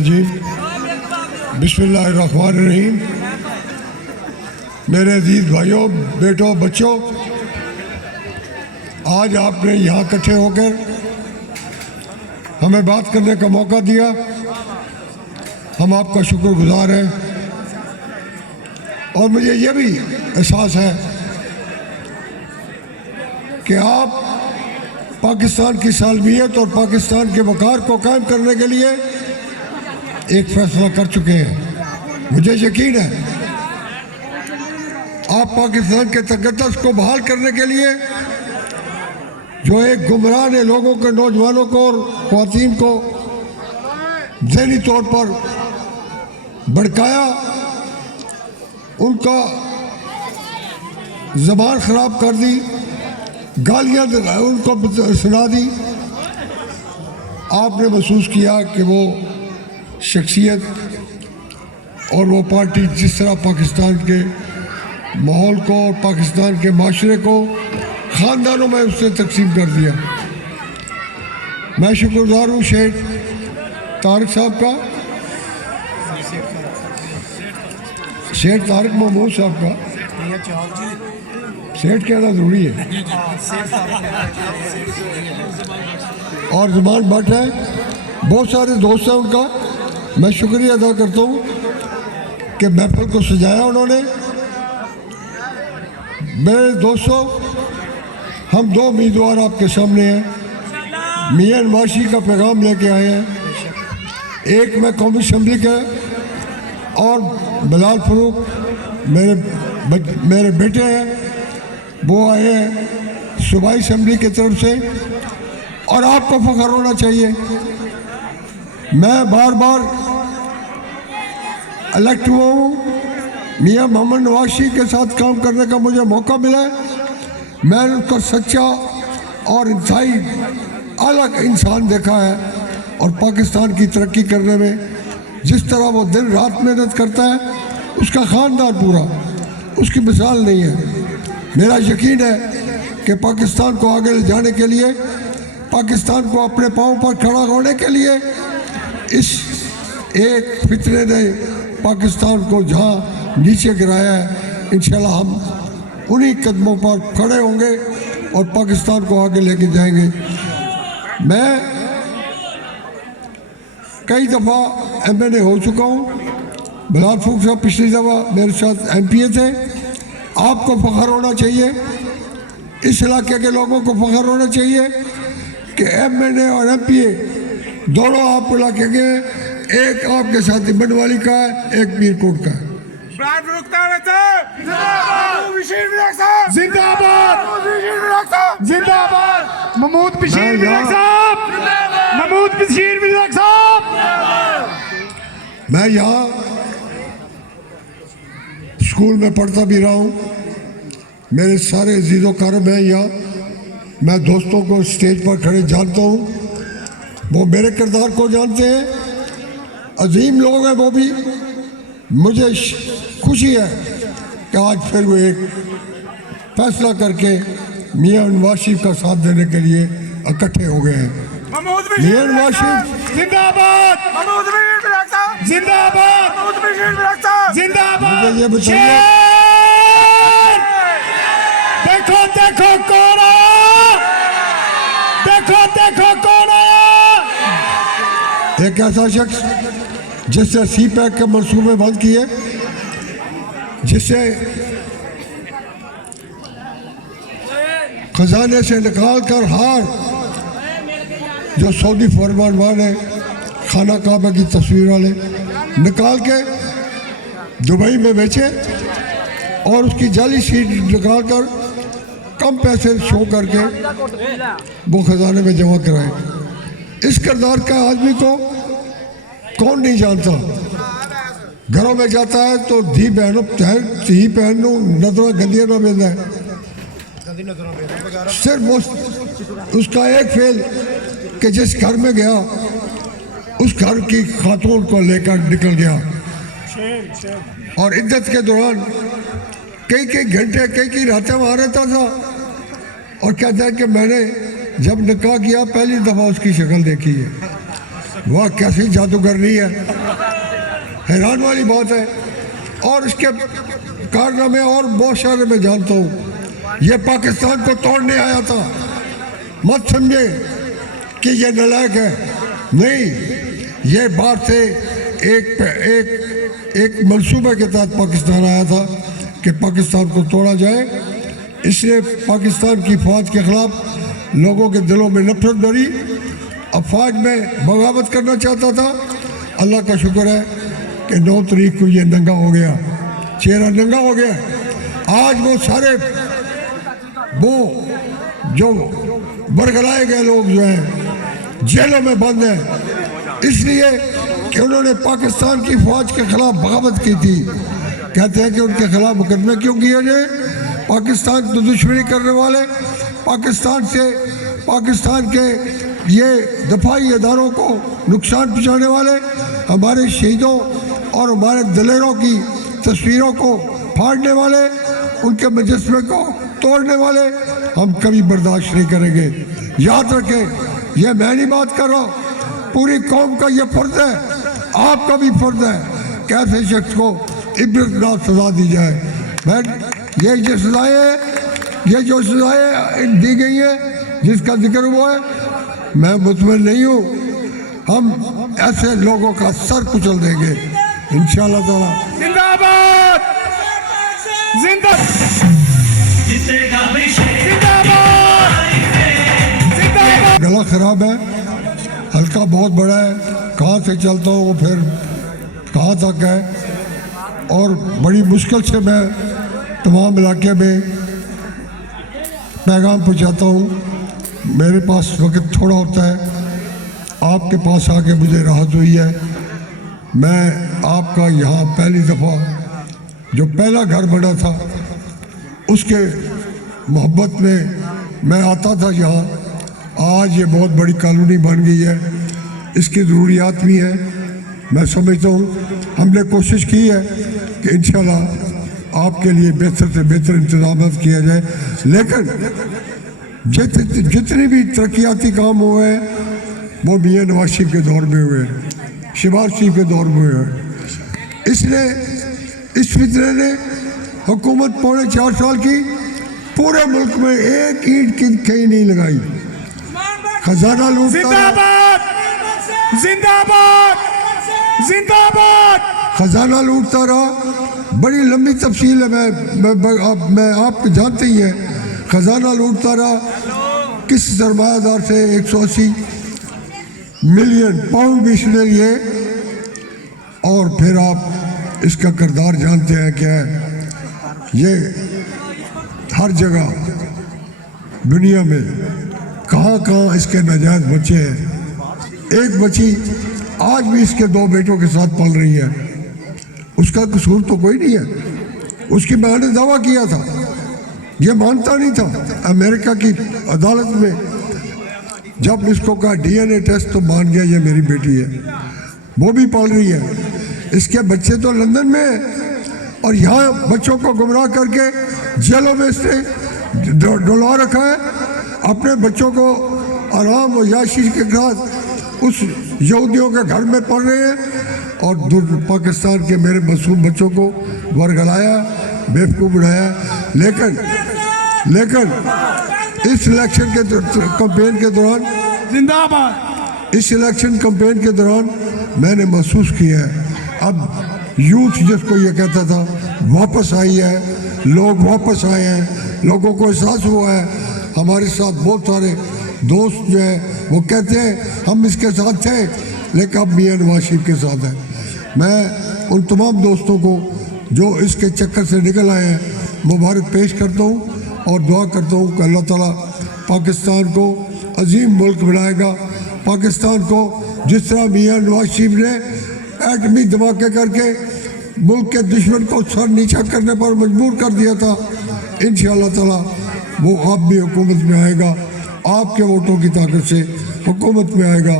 रजीम बिस्मिल्लाहिर्रहमानिर्रहीम। मेरे अजीज़ भाइयों, बेटों, बच्चों, आज आपने यहाँ इकट्ठे होकर हमें बात करने का मौका दिया। हम आपका शुक्रगुजार हैं और मुझे ये भी एहसास है कि आप पाकिस्तान की सालमियत और पाकिस्तान के वक़ार को कायम करने के लिए एक फैसला कर चुके हैं। मुझे यकीन है आप पाकिस्तान के तकद्दुस को बहाल करने के लिए जो एक गुमराह ने लोगों के, नौजवानों को और ख़वातीन को ज़हनी तौर पर भड़काया, उनका ज़बान ख़राब कर दी, गालियाँ उनको सुना दी। आपने महसूस किया कि वो शख्सियत और वो पार्टी जिस तरह पाकिस्तान के माहौल को और पाकिस्तान के माशरे को ख़ानदानों में उसने तकसीम कर दिया। मैं शुक्रगुजार हूँ शेख तारिक साहब का, शेख तारिक महमूद साहब का। सेठ कहना ज़रूरी है और ज़ुबान भट्ट है, बहुत सारे दोस्त हैं उनका। मैं शुक्रिया अदा करता हूँ कि महफिल को सजाया उन्होंने। मेरे दोस्तों, हम दो उम्मीदवार आपके सामने हैं, मियां नवाशी का पैगाम लेके आए हैं। एक मैं कौमी असम्बली का और बिलाल फरूक मेरे बेटे हैं, वो आए हैं सूबाई असम्बली की तरफ से और आपको फ़ख्र होना चाहिए। मैं बार बार इलेक्ट हुआ हूँ, मियां मोहम्मद नवाशी के साथ काम करने का मुझे मौका मिला है। मैंने उसका सच्चा और इंतहाई अलग इंसान देखा है और पाकिस्तान की तरक्की करने में जिस तरह वो दिन रात मेहनत करता है, उसका ख़ानदान पूरा, उसकी मिसाल नहीं है। मेरा यकीन है कि पाकिस्तान को आगे ले जाने के लिए, पाकिस्तान को अपने पाँव पर खड़ा होने के लिए इस एक फितरे ने पाकिस्तान को जहाँ नीचे गिराया है, इंशाल्लाह हम उन्हीं कदमों पर खड़े होंगे और पाकिस्तान को आगे लेके जाएंगे। मैं कई दफ़ा MNA हो चुका हूँ। बिलाल फरूक साहब पिछली दफ़ा मेरे साथ MPA थे। आपको फ़ख्र होना चाहिए, इस इलाके के लोगों को फ़ख्र होना चाहिए कि MNA और MPA दोनों आप इलाके के, एक आपके साथी बनवाली का है, एक मीरकोट का है। जिंदाबाद जिंदाबाद महमूद बशीर विधायक साहब, महमूद बशीर विधायक साहब। मैं यहाँ स्कूल में पढ़ता भी रहा हूँ, मेरे सारे अजीज़ो कारब हैं यहाँ। मैं दोस्तों को स्टेज पर खड़े जानता हूँ, वो मेरे किरदार को जानते हैं, अजीम लोग हैं वो भी। मुझे खुशी है कि आज फिर वो एक फैसला करके मियां नवाशी का साथ देने के लिए इकट्ठे हो गए हैं। मियां नवाशी जिंदाबाद, जिंदाबाद, जिंदाबाद। मुझे ये बताइए, देखो देखो कौन आया, देखो देखो कौन आया। एक ऐसा शख्स जिससे CPAC के मंसूबे बंद किए, जिससे खजाने से निकाल कर हार जो सऊदी फरमान ने खाना काबा की तस्वीर वाले निकाल के दुबई में बेचे और उसकी जाली शीट निकाल कर कम पैसे शो करके वो खजाने में जमा कराए। इस किरदार का आदमी को कौन नहीं जानता। घरों में जाता है तो धी बहनों नजर गंदियाँ ना बेंदा है, सिर्फ उसका एक फेल कि जिस घर में गया उस घर की खातून को लेकर निकल गया और इद्दत के दौरान कई कई घंटे कई कई रातें वहाँ रहता था और कहता है कि मैंने जब निकाह किया पहली दफ़ा उसकी शक्ल देखी है। वाह कैसी जादूगरनी है, हैरान वाली बात है। और इसके कारनामे और बहुत सारे मैं जानता हूँ। ये पाकिस्तान को तोड़ने आया था, मत समझे कि ये नालायक है, नहीं, ये बाहर से एक मंसूबे के तहत पाकिस्तान आया था कि पाकिस्तान को तोड़ा जाए। इसलिए पाकिस्तान की फौज के खिलाफ लोगों के दिलों में नफरत भरी, अफवाज में बगावत करना चाहता था। अल्लाह का शुक्र है कि 9 तारीख को ये नंगा हो गया, चेहरा नंगा हो गया। आज वो सारे वो जो बरगलाए गए लोग जो हैं जेलों में बंद हैं, इसलिए कि उन्होंने पाकिस्तान की फौज के खिलाफ बगावत की थी। कहते हैं कि उनके खिलाफ मुकदमे क्यों किए गए? पाकिस्तान तो दुश्मनी करने वाले, पाकिस्तान के ये दफाई इदारों को नुकसान पहुँचाने वाले, हमारे शहीदों और हमारे दलेरों की तस्वीरों को फाड़ने वाले, उनके मुजस्समे को तोड़ने वाले हम कभी बर्दाश्त नहीं करेंगे। याद रखें, ये मैं नहीं बात कर रहा, पूरी कौम का ये फर्ज है, आपका भी फर्ज है कि ऐसे शख्स को इब्रतनाक सजा दी जाए। मैं ये जो सजाएं दी गई है जिसका जिक्र हुआ है, मैं मुतमईन नहीं हूँ, हम ऐसे लोगों का सर कुचल देंगे इंशाअल्लाह ताला। जिंदाबाद जिंदाबाद। गला खराब है, हल्का बहुत बड़ा है, कहाँ से चलता हूँ फिर कहाँ तक है, और बड़ी मुश्किल से मैं तमाम इलाके में पैगाम पहुँचाता हूँ। मेरे पास वक्त थोड़ा होता है, आपके पास आके मुझे राहत हुई है। मैं आपका यहाँ पहली दफ़ा जो पहला घर बना था उसके मोहब्बत में मैं आता था यहाँ। आज ये बहुत बड़ी कॉलोनी बन गई है, इसकी ज़रूरियात भी हैं। मैं समझता हूँ हमने कोशिश की है कि इंशाल्लाह आपके लिए बेहतर से बेहतर इंतजाम किया जाए। लेकिन जितने भी तरक्याती काम हुए हैं वो मियाँ नवाज शरीफ के दौर में हुए, शहबाज शरीफ के दौर में हुए। इसलिए इस फितरे ने हुकूमत पौने 4 साल की पूरे मुल्क में एक ईंट की कहीं नहीं लगाई। खजाना लूटता रहा, जिंदाबाद जिंदाबाद। खजाना लूटता रहा। बड़ी लंबी तफसील है, मैं आप जानते ही हैं। खजाना लूटता रहा, किस सरमायादार से 180 मिलियन पाउंड भी इसने लिए, और फिर आप इसका किरदार जानते हैं क्या है। ये हर जगह दुनिया में कहाँ इसके नाजायज बच्चे हैं। एक बच्ची आज भी इसके 2 बेटों के साथ पल रही है, उसका कसूर तो कोई नहीं है। उसकी मां ने दावा किया था, ये मानता नहीं था। अमेरिका की अदालत में जब इसको कहा DNA टेस्ट, तो मान गया ये मेरी बेटी है, वो भी पल रही है। इसके बच्चे तो लंदन में हैं, और यहाँ बच्चों को गुमराह करके जेलों में इसने डुला रखा है। अपने बच्चों को आराम और याशी के साथ उस यहूदियों के घर में पढ़ रहे हैं, और पाकिस्तान के मेरे मासूम बच्चों को वरगलाया, बेवकूफ़ बनाया। लेकिन इस इलेक्शन के कैंपेन के दौरान, जिंदाबाद, इस इलेक्शन कैंपेन के दौरान मैंने महसूस किया है, अब यूथ जिसको ये कहता था वापस आई है, लोग वापस आए हैं, लोगों को एहसास हुआ है। हमारे साथ बहुत सारे दोस्त जो है वो कहते हैं हम इसके साथ थे, लेकिन अब मियाँ नवाज शरीफ के साथ है। मैं उन तमाम दोस्तों को जो इसके चक्कर से निकल आए हैं मुबारक पेश करता हूँ, और दुआ करता हूँ कि अल्लाह ताला पाकिस्तान को अजीम मुल्क बनाएगा। पाकिस्तान को जिस तरह मियाँ नवाज शरीफ ने एटमी धमाके करके मुल्क के दुश्मन को सर नीचा करने पर मजबूर कर दिया था, इंशाअल्लाह ताला वो आप भी हुकूमत में आएगा, आपके वोटों की ताकत से हुकूमत में आएगा।